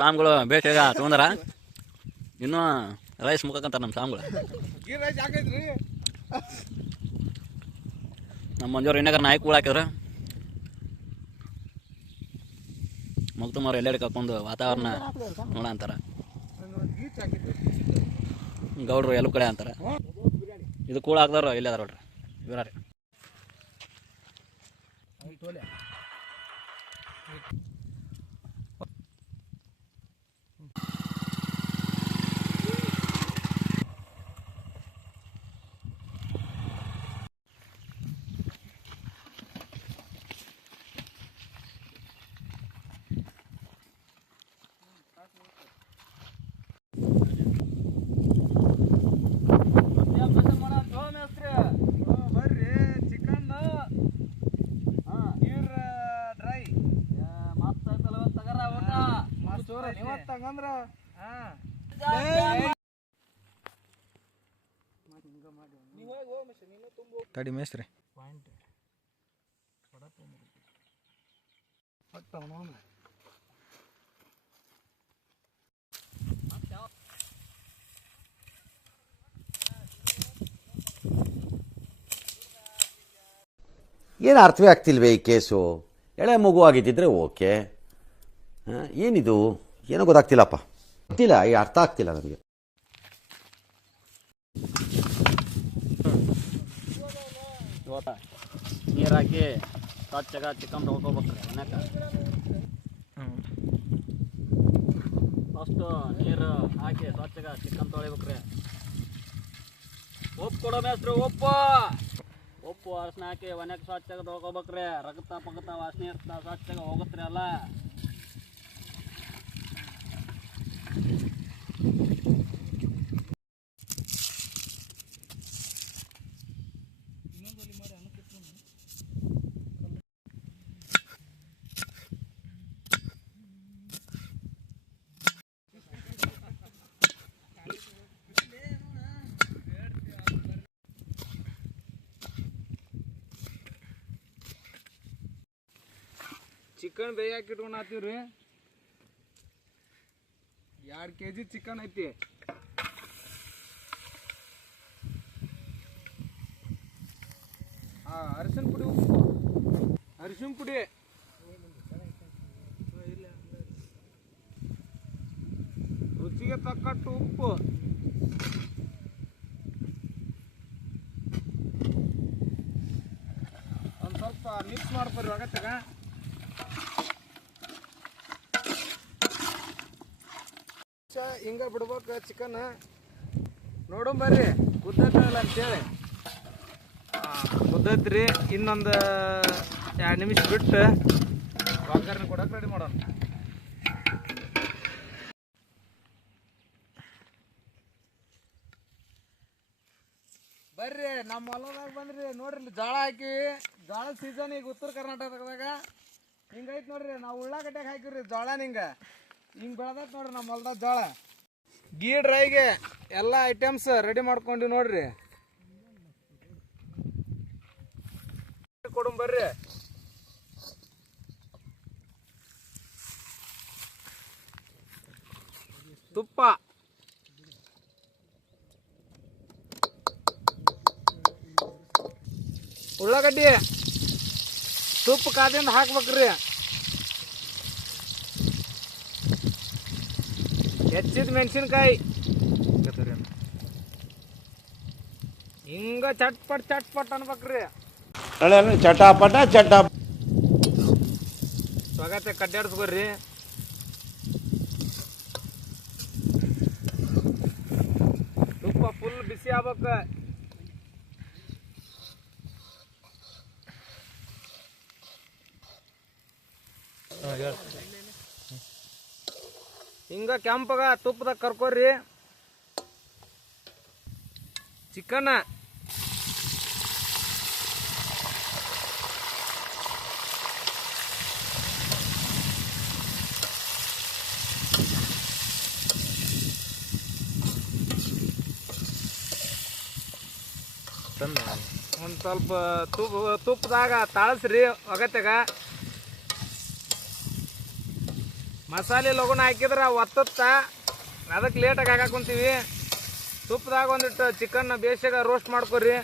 ಸ್ವಾಮಿಗಳು ಭೇಟಿಯಾಗ ತೊಗೊಂಡಾರ. ಇನ್ನೂ ರೈಸ್ ಮುಖಕ್ಕಂತಾರೆ ನಮ್ಮ ಸ್ವಾಮಿಗಳು. ನಮ್ಮ ಮಂಜೂರು ಇನ್ನೇಗಾರ ನಾಯಿ ಕೂಡ ಹಾಕಿದ್ರು. ಮುಗ್ತುಮಾರು ಎಲ್ಲೆಡೆ ಕರ್ಕೊಂಡು ವಾತಾವರಣ ನೋಡ ಅಂತಾರೆ. ಗೌಡ್ರು ಎಲ್ಲ ಕಡೆ ಅಂತಾರೆ. ಇದು ಕೂಡ ಹಾಕ್ದವ್ರು ಇಲ್ಲೇ ಅದಾರ ನೋಡ್ರಿ, ಇವರ ರೀ. ತಡಿ ಮೇಸ್ತ್ರಿ ಏನು ಅರ್ಥವೇ ಆಗ್ತಿಲ್ವೇ ಈ ಕೇಸು? ಎಳೆ ಮಗು ಆಗಿದ್ದಿದ್ರೆ ಓಕೆ, ಏನಿದು ಏನೋ ಗೊತ್ತಾಗ್ತಿಲ್ಲಪ್ಪ, ಗೊತ್ತಿಲ್ಲ, ಈ ಅರ್ಥ ಆಗ್ತಿಲ್ಲ ನನಗೆ. ನೀರು ಹಾಕಿ ಸ್ವಚ್ಛಗ ಚಿಕನ್ ತೊಳ್ಕೊಬೇಕ್ರಿ. ಅನ್ನಕ್ಕೆ ಫಸ್ಟು ನೀರು ಹಾಕಿ ಸ್ವಚ್ಛಗ ಚಿಕನ್ ತೊಳಿಬೇಕ್ರಿ. ಉಪ್ಪು ಕೊಡೋ ಮೇಸ್ತ್ರಿ, ಉಪ್ಪು ಅರ್ಶಿನ ಹಾಕಿ ಒಣಕ್ಕೆ ಸ್ವಚ್ಛಗ ತೊಳ್ಕೊಬೇಕ್ರಿ. ರಗತ ಪಗತ ವಾಸನೆ ಇರ್ತ ಸ್ವಚ್ಛಗ ಹೋಗತ್ರಿ ಅಲ್ಲ. ಚಿಕನ್ ಬೇಯಾಕಿ ಇಟ್ಕೊಂಡಾತೀವ್ರಿ. 2 kg ಚಿಕನ್ ಐತಿ. ಅರಿಶಿನ ಪುಡಿ, ಅರಿಶಿನ ಪುಡಿ, ರುಚಿಗೆ ತಕ್ಕಟ್ಟು ಉಪ್ಪು, ಒಂದು ಸ್ವಲ್ಪ ಮಿಕ್ಸ್ ಮಾಡ್ಕೊರಿ ಒಗತ್ತಾಗ. ಹಿಂಗ ಬಿಡ್ಬೇಕು ಚಿಕನ್. ನೋಡು ಬರ್ರಿ ಕುದ್ದೈತಲ್ಲ ಅಂತೇಳಿ. ಕುದ್ದೈತ್ರಿ. ಇನ್ನೊಂದು 2 ನಿಮಿಷ ಬಿಟ್ಟು ಒಗ್ಗರಣೆ ಕೊಡಕ್ಕೆ ರೆಡಿ ಮಾಡೋಣ. ಬರ್ರಿ ನಮ್ಮ ಹೊಲದಾಗ ಬಂದ್ರಿ. ನೋಡ್ರಿ ಜೋಳ ಹಾಕಿವಿ. ಜೋಳ ಸೀಸನ್ ಈಗ ಉತ್ತರ ಕರ್ನಾಟಕದಾಗ ಹಿಂಗೈತೆ ನೋಡ್ರಿ. ನಾವು ಉಳ್ಳಾಗಡ್ಡೆಗೆ ಹಾಕಿವ್ರಿ ಜೋಳ. ಹಿಂಗೆ ಬೆಳೆದೈತೆ ನೋಡ್ರಿ ನಮ್ಮ ಹೊಲ್ದಾಗ ಜೋಳ. ಗೀ ಡ್ರೈಗೆ ಎಲ್ಲ ಐಟಮ್ಸ್ ರೆಡಿ ಮಾಡ್ಕೊಂಡು ನೋಡ್ರಿ. ಕೊಡು ಬರ್ರಿ. ತುಪ್ಪ, ಉಳ್ಳಾಗಡ್ಡಿ ತುಪ್ಪ ಕಾದಿಂದ ಹಾಕ್ಬೇಕ್ರಿ. ಹೆಚ್ಚಿದ ಮೆಣಸಿನ್ಕಾಯಿ ಹಿಂಗ ಚಟ್ಪಟ್ ಚಟ್ಪಟ್ ಅನ್ಬೇಕ್ರಿ. ಚಟಾಪಟ ಚಟಾಪ ತೊಗತೆ ಕಡ್ಡಾಡ್ಸ್ಕೊಡ್ರಿ. ತುಪ್ಪ ಫುಲ್ ಬಿಸಿ ಆಗ್ಬೇಕು. ಹಿಂಗ ಕೆಂಪಗ ತುಪ್ಪದಾಗ ಕರ್ಕೋರಿ ಚಿಕನ್. ಒಂದು ಸ್ವಲ್ಪ ತುಪ್ಪದಾಗ ತಾಳಸ್ರಿ ಒಗತ್ಯಾಗ. ಮಸಾಲೆ ಲಗುನ ಹಾಕಿದ್ರೆ ಒತ್ತತ್ತ, ಅದಕ್ಕೆ ಲೇಟಾಗಿ ಹಾಕಕ್ಕೆ ಕುಂತೀವಿ. ತುಪ್ಪದಾಗ ಒಂದಿಟ್ಟು ಚಿಕನ್ನ ಬೇಸಾಗ ರೋಸ್ಟ್ ಮಾಡ್ಕೊರಿ.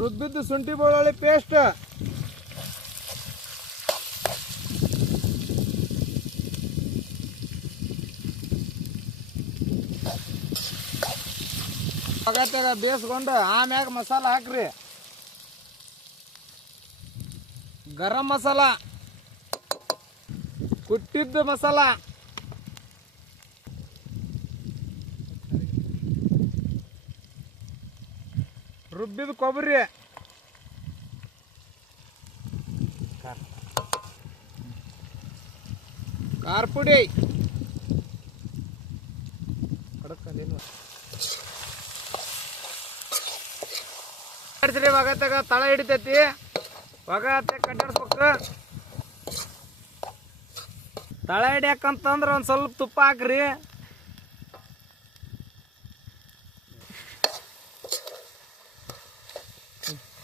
ರುಬ್ಬಿದ್ದು ಶುಂಠಿ ಬೆಳ್ಳುಳ್ಳಿ ಪೇಸ್ಟ್, ಅಗತ್ಯದ ಬೇಯಿಸ್ಕೊಂಡು ಆಮ್ಯಾಗ ಮಸಾಲ ಹಾಕ್ರಿ. ಗರಂ ಮಸಾಲ, ಕುಟ್ಟಿದ್ದು ಮಸಾಲ, ರುಬ್ಬಿದ ಕೊಬ್ಬರಿ, ಖಾರ ಪುಡಿ, ಒಗತ್ತಾಗ ತಳ ಹಿಡಿತೈತಿ. ಒಗತ್ತೆ ಕಡ್ಡಾಡ್ಸ್ಬೇಕು. ತಳ ಹಿಡಿಯಾಕಂತಂದ್ರೆ ಒಂದು ಸ್ವಲ್ಪ ತುಪ್ಪ ಹಾಕ್ರಿ.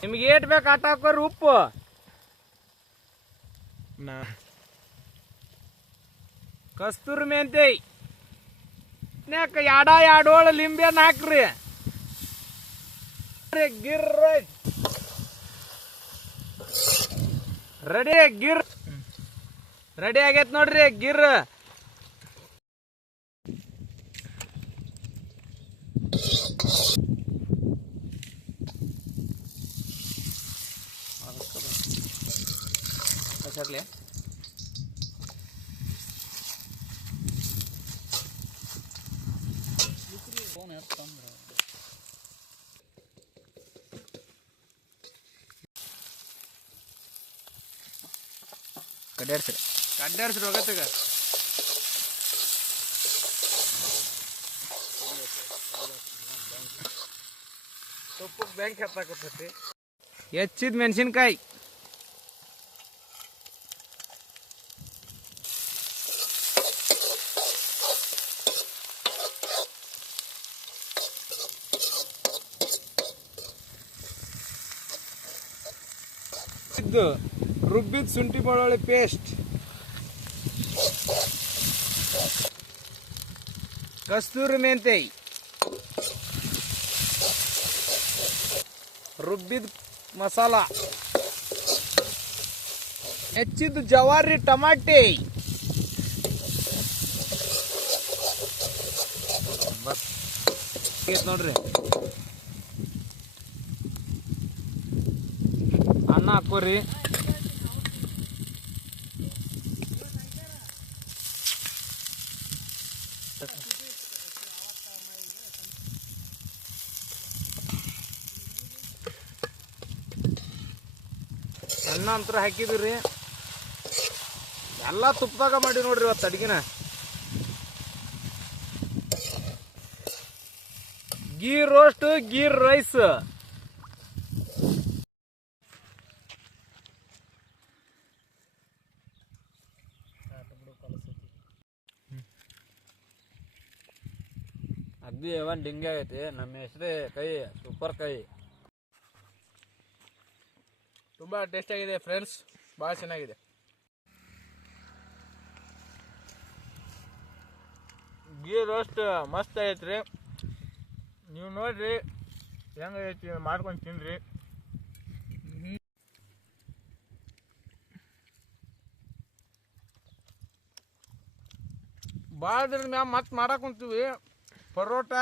ನಿಮ್ಗೆ ಏಟ್ ಬೇಕು ಆಟ ಹಾಕೋರಿ. ಉಪ್ಪು, ಕಸ್ತೂರಿ ಮೆಂತ್ಯ, ಎರಡೋಳು ಲಿಂಬೆನ ಹಾಕ್ರಿ. ಗಿರ್ ರೆಡಿ, ಗಿರ್ ರೆಡಿ ಆಗೈತ್ ನೋಡ್ರಿ. ಗಿರ್ ಕಡ್ಡಾಡ್ಸ್ರಿ ಹೋಗತ್ತಾಗ. ತುಪ್ಪಕ್ಕೆ ಬೆಂಕಿ ಹತ್ತಾಕತ್ತೈತಿ. ಹೆಚ್ಚಿದ ಮೆಣಸಿನ್ಕಾಯಿ, ರುಬ್ಬಿದ ಶುಂಠಿ ಬೆಳ್ಳುಳ್ಳಿ ಪೇಸ್ಟ್, ಕಸ್ತೂರಿ ಮೆಂತ್ಯ, ರುಬ್ಬಿದ ಮಸಾಲ, ಹೆಚ್ಚಿದ ಜವಾರಿ ಟಮಾಟಿ, ನೋಡ್ರಿ. ಅನ್ನ ಹಾಕೋರಿ. ಅನ್ನ ಅಂತರ ಹಾಕಿದ್ರಿ. ಎಲ್ಲ ತುಪ್ಪದಾಗ ಮಾಡಿ ನೋಡ್ರಿ ಇವತ್ತು ಅಡ್ಗಿನ. Ghee roast, ghee rice. ಅಗ್ದಿ ಒಂದು ಡಿಂಗೆ ಆಗೈತಿ. ನಮ್ಮ ಹೆಸರೇ ಕೈ ಸೂಪರ್ ಕೈ. ತುಂಬ ಟೇಸ್ಟ್ ಆಗಿದೆ ಫ್ರೆಂಡ್ಸ್, ಭಾಳ ಚೆನ್ನಾಗಿದೆ. ಗೀ ರೋಸ್ಟ್ ಮಸ್ತ್ ಆಗೈತ್ರಿ. ನೀವು ನೋಡ್ರಿ ಹೆಂಗೈತಿ, ಮಾಡ್ಕೊಂಡು ತಿನ್ರಿ. ಭಾಳ ದಿನದ ಮ್ಯಾಗ ಮತ್ತೆ ಮಾಡಕ್ಕೆ ಕುಂತೀವಿ. ಪರೋಟ,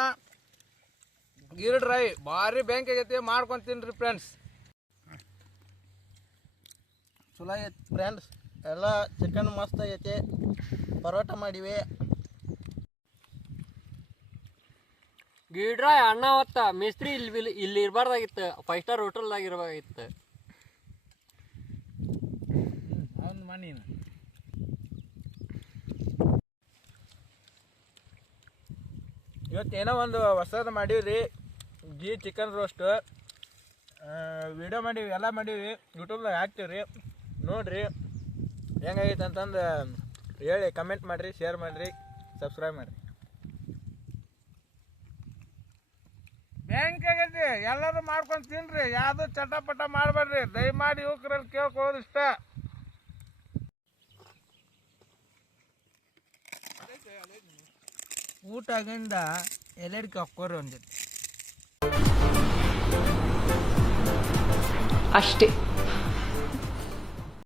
ಗೀರ್ ಡ್ರೈ ಭಾರಿ ಬ್ಯಾಂಕ್ ಆಗೈತಿ. ಮಾಡ್ಕೊಂಡು ತಿನ್ರಿ ಫ್ರೆಂಡ್ಸ್. ಚಲೋ ಐತಿ ಫ್ರೆಂಡ್ಸ್. ಎಲ್ಲ ಚಿಕನ್ ಮಸ್ತ್ ಆಗೈತಿ. ಪರೋಟ ಮಾಡಿವಿ. ಗೀಡ್ರ ಅಣ್ಣ ಹೊತ್ತ ಮೇಸ್ತ್ರಿ ಇಲ್ಲಿ ಇರಬಾರ್ದಾಗಿತ್ತು. 5 ಸ್ಟಾರ್ ಹೋಟೆಲ್ದಾಗ ಇರಬೇಕಾಗಿತ್ತು. ಅವ್ನು ಮನಿ ಇವತ್ತೇನೋ ಒಂದು ಹೊಸದು ಮಾಡೀವ್ರಿ. ಗೀ ಚಿಕನ್ ರೋಸ್ಟ್ ವಿಡಿಯೋ ಮಾಡೀವಿ, ಎಲ್ಲ ಮಾಡೀವಿ. ಯೂಟ್ಯೂಬ್ದಾಗ ಹಾಕ್ತೀವಿ ರೀ, ನೋಡಿರಿ ಹೆಂಗಾಗೈತೆ ಅಂತಂದು ಹೇಳಿ. ಕಮೆಂಟ್ ಮಾಡಿರಿ, ಶೇರ್ ಮಾಡಿರಿ, ಸಬ್ಸ್ಕ್ರೈಬ್ ಮಾಡಿರಿ. ಹೆಂಗಾಗೈತಿ ಎಲ್ಲರೂ ಮಾಡ್ಕೊಂಡು ತಿನ್ರಿ, ಯಾವುದು ಚಟಪಟ ಮಾಡಬೇಡ್ರಿ. ದಯಮಾಡಿ ಯುವಕರಲ್ಲಿ ಕೇಳ್ಕೊಳ್ಳೋದು ಇಷ್ಟ. ಊಟ ಆಗಿಂದ ಎಲ್ಲಡಿಕೆ ಹಾಕೋರಿ ಒಂದಿಟ್ಟು ಅಷ್ಟೇ.